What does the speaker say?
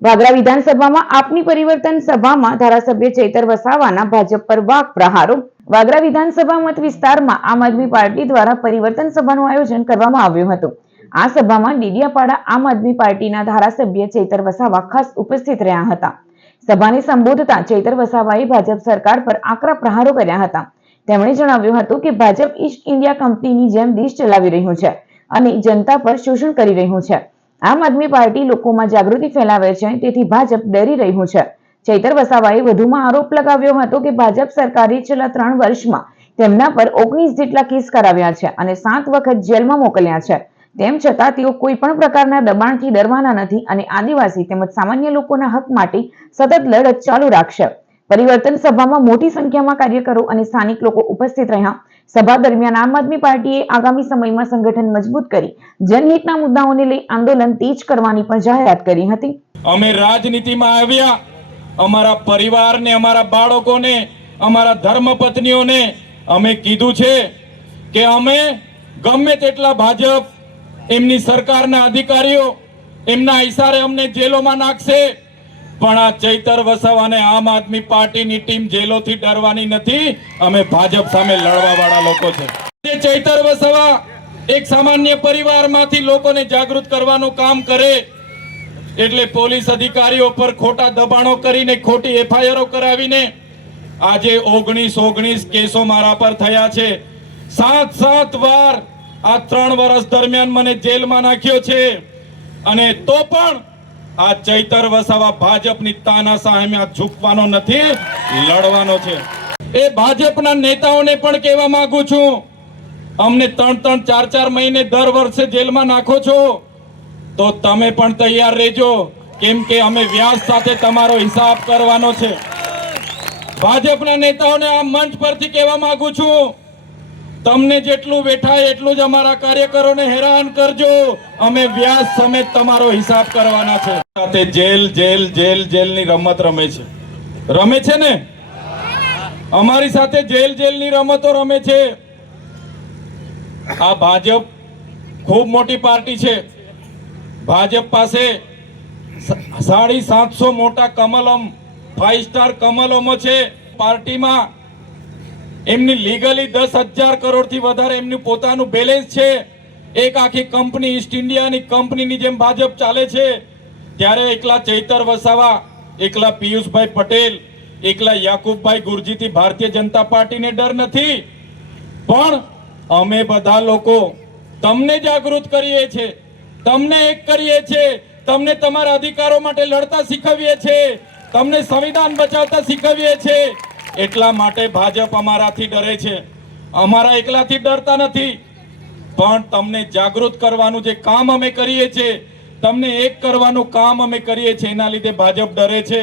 વાગરા વિધાનસભામાં આપની પરિવર્તન સભામાં ધારાસભ્ય ચૈતર વસાવાના ભાજપ પર વાક પ્રહારો। વાગરા વિધાનસભા મત વિસ્તારમાં આમ આદમી પાર્ટી દ્વારા પરિવર્તન સભાનું આયોજન કરવામાં આવ્યું હતું। આ સભામાં ડેડિયાપાડા આમ આદમી પાર્ટીના ધારાસભ્ય ચૈતર વસાવા ખાસ ઉપસ્થિત રહ્યા હતા। સભાને સંબોધતા ચૈતર વસાવાએ ભાજપ સરકાર પર આકરા પ્રહારો કર્યા હતા। તેમણે જણાવ્યું હતું કે ભાજપ ઈસ્ટ ઇન્ડિયા કંપનીની જેમ દેશ ચલાવી રહ્યું છે અને જનતા પર શોષણ કરી રહ્યું છે। આમ આદમી પાર્ટી લોકોમાં જાગૃતિ ફેલાવે છે, તેથી ભાજપ ડરી રહ્યું છે। ચૈતર વસાવાએ વધુમાં આરોપ લગાવ્યો હતો કે ભાજપ સરકારે છેલ્લા 3 વર્ષમાં તેમના પર 19 જેટલા કેસ કરાવ્યા છે અને 7 વખત જેલમાં મોકલ્યા છે। તેમ છતાં તેઓ કોઈ પણ પ્રકારના દબાણથી ડરવાના નથી અને આદિવાસી તેમજ સામાન્ય લોકોના હક માટે સતત લડત ચાલુ રાખશે। પરિવર્તન સભામાં મોટી સંખ્યામાં કાર્યકરો અને સ્થાનિક લોકો ઉપસ્થિત રહ્યા। સભા દરમિયાન આમ આદમી પાર્ટીએ આગામી સમયમાં સંગઠન મજબૂત કરી જનહિતના મુદ્દાઓને લઈ આંદોલન તેજ કરવાની પણ જાહેરાત કરી હતી। અમે રાજનીતિમાં આવ્યા, અમારા પરિવારને, અમારા બાળકોને, અમારા ધર્મપત્નીઓને અમે કીધું છે કે અમે ગમે તેટલા ભાજપ એમની સરકારના અધિકારીઓ એમના ઈશારે અમને જેલોમાં નાખશે, પણ આ ચૈતર વસાવાને આમ આદમી પાર્ટીની ટીમ જેલોથી ડરવાની નથી। અમે ભાજપ સામે લડવા વાળા લોકો છે। ચૈતર વસાવા એક સામાન્ય પરિવારમાંથી લોકોને જાગૃત કરવાનું કામ કરે એટલે પોલીસ અધિકારીઓ પર ખોટા દબાણો કરીને ખોટી એફઆઈઆર કરાવીને આજે 19 કેસો મારા પર થયા છે। 7 વાર આ 3 વર્ષ દરમિયાન મને જેલમાં નાખ્યો છે અને તો પણ આ ચૈતર વસાવા ભાજપની તાનાશાહી સામે ઝૂકવાનો નથી, લડવાનો છે। એ ભાજપના નેતાઓને પણ કહેવા માંગુ છું, અમને 3 4 મહિને દર વર્ષે જેલમાં નાખો છો તો તમે પણ તૈયાર રહેજો, કેમ કે અમે વ્યાસ સાથે તમારો હિસાબ કરવાનો છે। ભાજપના નેતાઓને આ મંચ પરથી કહેવા માંગુ છું, તમને જેટલું બેઠાય એટલું જ અમારા કાર્યકરોને હેરાન કરજો, અમે વ્યાસ સમેત તમારો હિસાબ કરવાના છે। સાથે જેલની રમત રમે છે ને, અમારી સાથે જેલની રમતો રમે છે। આ ભાજપ ખૂબ મોટી પાર્ટી છે। ભાજપ પાસે 750 મોટા કમલમ 5 સ્ટાર કમલમો છે। પાર્ટીમાં એમની લીગલી 10,000 કરોડથી વધારે એમનું પોતાનું બેલેન્સ છે। એક આખી કંપની ઈસ્ટ ઇન્ડિયાની કંપનીની જેમ ભાજપ ચાલે છે। ત્યારે એકલા ચૈતર વસાવા, એકલા પિયુષભાઈ પટેલ, એકલા યાકુબભાઈ ગુરજીથી ભારતીય જનતા પાર્ટીને ડર નથી, પણ અમે બધા લોકો તમને જાગૃત કરીએ છીએ, તમને એક કરીએ છીએ, તમને તમારા અધિકારો માટે લડતા શીખવીએ છીએ, તમને સંવિધાન બચાવતા શીખવીએ છીએ। એટલા માટે ભાજપ અમારાથી ડરે છે। અમારા એકલાથી ડરતા નથી, પણ તમને જાગૃત કરવાનું જે કામ અમે કરીએ છીએ, તમને એક કરવાનું કામ અમે કરીએ છીએ, એના લીધે ભાજપ ડરે છે।